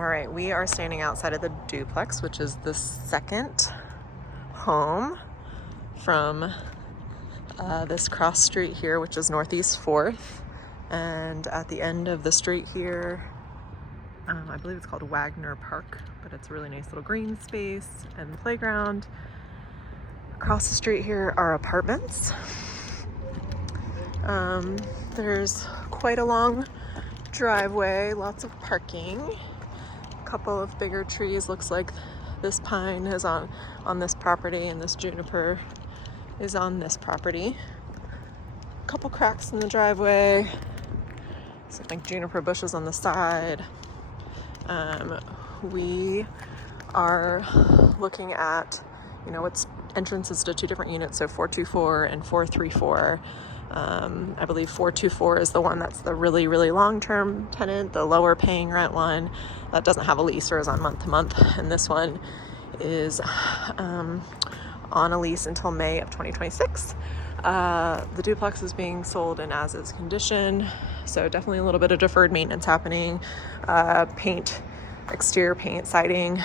All right, we are standing outside of the Duplex, which is the second home from this cross street here, which is Northeast 4th. And at the end of the street here, I believe it's called Wagner Park, but it's a really nice little green space and playground. Across the street here are apartments. There's quite a long driveway, lots of parking. Couple of bigger trees. Looks like this pine is on this property and this juniper is on this property. Couple cracks in the driveway. Some like juniper bushes on the side. We are looking at, it's entrances to two different units, so 424 and 434. I believe 424 is the one that's the really, really long-term tenant, the lower paying rent one that doesn't have a lease or is on month to month. And this one is on a lease until May of 2026. The duplex is being sold in as-is condition, so definitely a little bit of deferred maintenance happening. Exterior paint, siding.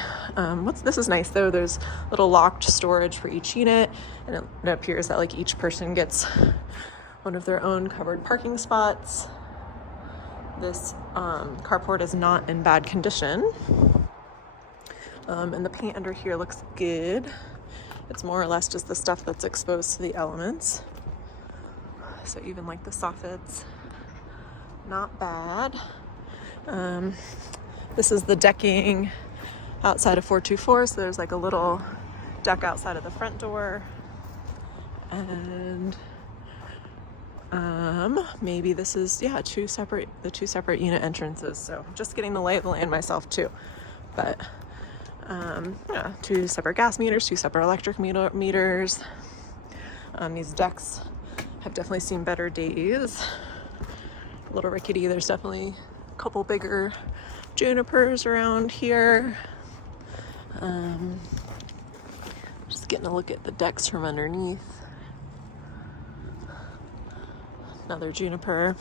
This is nice though. There's little locked storage for each unit, and it appears that like each person gets one of their own covered parking spots. This carport is not in bad condition. And the paint under here looks good. It's more or less just the stuff that's exposed to the elements. So even like the soffits, not bad. This is the decking outside of 424. So there's like a little deck outside of the front door. And maybe this is, the two separate unit entrances. So just getting the lay of the land myself too. But two separate gas meters, two separate electric meters. These decks have definitely seen better days. A little rickety. There's definitely a couple bigger junipers around here. Just getting a look at the decks from underneath. Another juniper.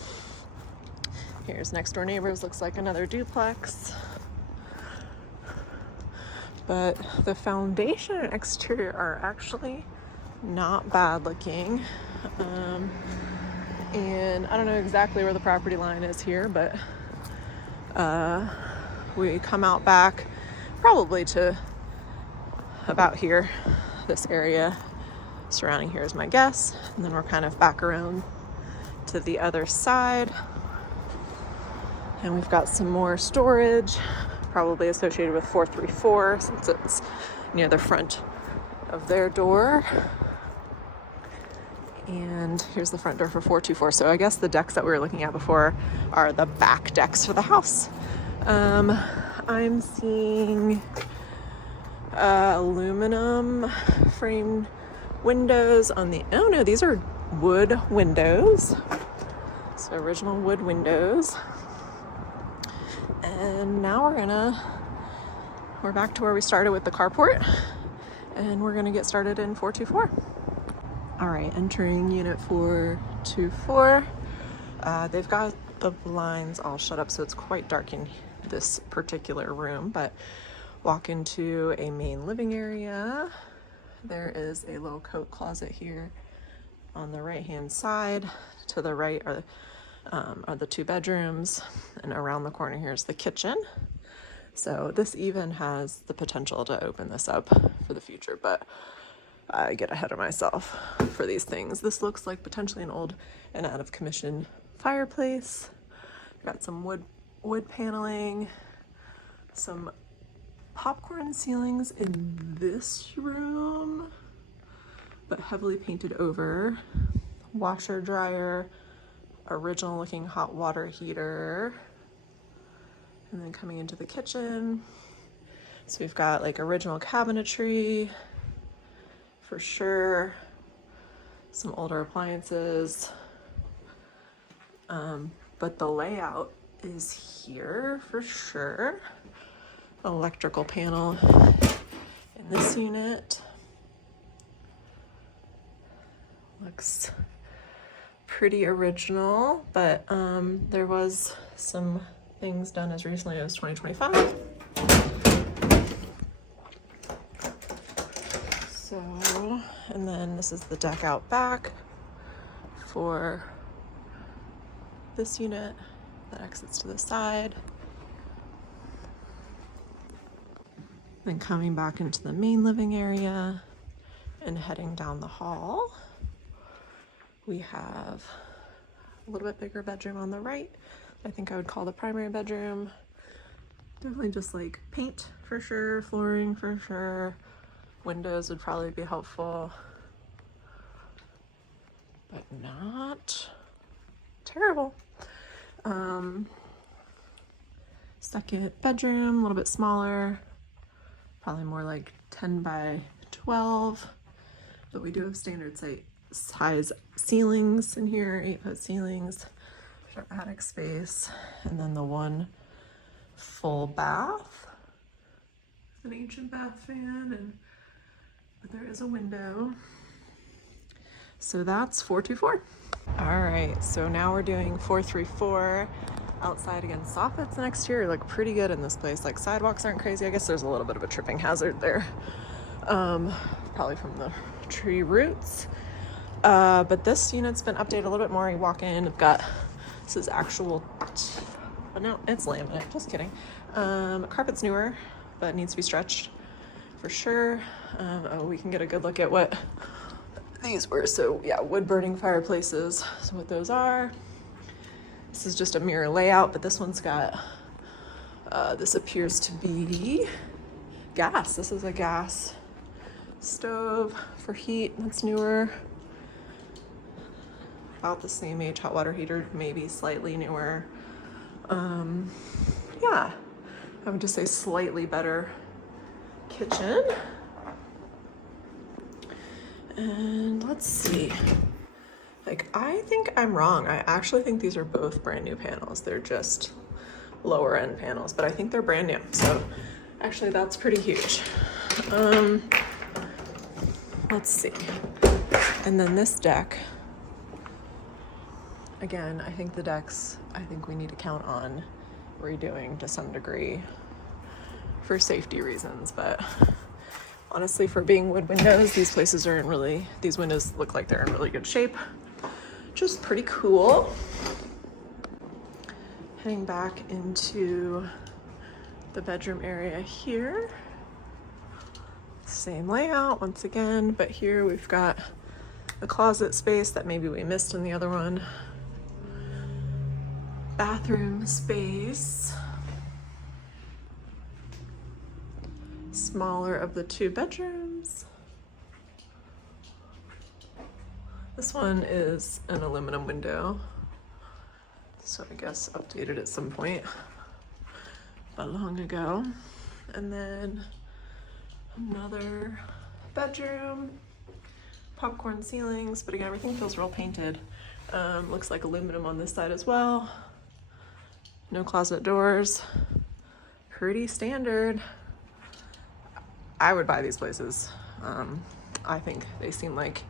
Here's next door neighbors, looks like another duplex. But the foundation and exterior are actually not bad looking. And I don't know exactly where the property line is here, but we come out back probably to about here, this area surrounding here is my guess. And then we're kind of back around to the other side. And we've got some more storage, probably associated with 434 since it's near the front of their door. And here's the front door for 424. So I guess the decks that we were looking at before are the back decks for the house. I'm seeing aluminum framed windows on the, oh no, these are wood windows. So original wood windows. And now we're back to where we started with the carport, and we're gonna get started in 424. All right, entering unit 424. They've got the blinds all shut up, so it's quite dark in this particular room, but walk into a main living area. There is a little coat closet here on the right-hand side. To the right are the two bedrooms, and around the corner here is the kitchen. So this even has the potential to open this up for the future, but I get ahead of myself for these things. This looks like potentially an old and out of commission fireplace. Got some wood paneling, some popcorn ceilings in this room, but heavily painted over. Washer dryer, original looking hot water heater. And then coming into the kitchen, so we've got like original cabinetry for sure, some older appliances, but the layout is here for sure. Electrical panel in this unit. Looks pretty original, but there was some things done as recently as 2025. So, and then this is the deck out back for this unit that exits to the side. Then coming back into the main living area and heading down the hall, we have a little bit bigger bedroom on the right. I think I would call the primary bedroom. Definitely just like paint for sure, flooring for sure. Windows would probably be helpful, but not terrible. Second bedroom, a little bit smaller, probably more like 10 by 12, but we do have standard size ceilings in here, 8-foot ceilings, for attic space, and then the one full bath, an ancient bath fan, but there is a window. So that's 424. All right, so now we're doing 434. Outside again, soffits and exterior look pretty good in this place. Like sidewalks aren't crazy. I guess there's a little bit of a tripping hazard there, probably from the tree roots. But this unit's been updated a little bit more. You walk in, we've got, this is actual, oh no, it's laminate, just kidding. Carpet's newer, but needs to be stretched for sure. Oh, we can get a good look at what these were. So yeah, wood burning fireplaces, so what those are. This is just a mirror layout, but this one's got, this appears to be gas. This is a gas stove for heat, that's newer. About the same age, hot water heater, maybe slightly newer. Yeah, I would just say slightly better kitchen. And let's see. Like, I think I'm wrong. I actually think these are both brand new panels. They're just lower end panels, but I think they're brand new. So actually that's pretty huge. Let's see. And then this deck, again, I think the decks, I think we need to count on redoing to some degree for safety reasons, but honestly, for being wood windows, these windows look like they're in really good shape. Just pretty cool. Heading back into the bedroom area here. Same layout once again, but here we've got a closet space that maybe we missed in the other one. Bathroom space. Smaller of the two bedrooms. This one is an aluminum window, so I guess updated at some point, but long ago. And then another bedroom, popcorn ceilings, but again, everything feels real painted. Looks like aluminum on this side as well. No closet doors, pretty standard. I would buy these places. I think they seem like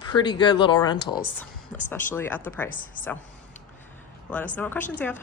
pretty good little rentals, especially at the price. So let us know what questions you have.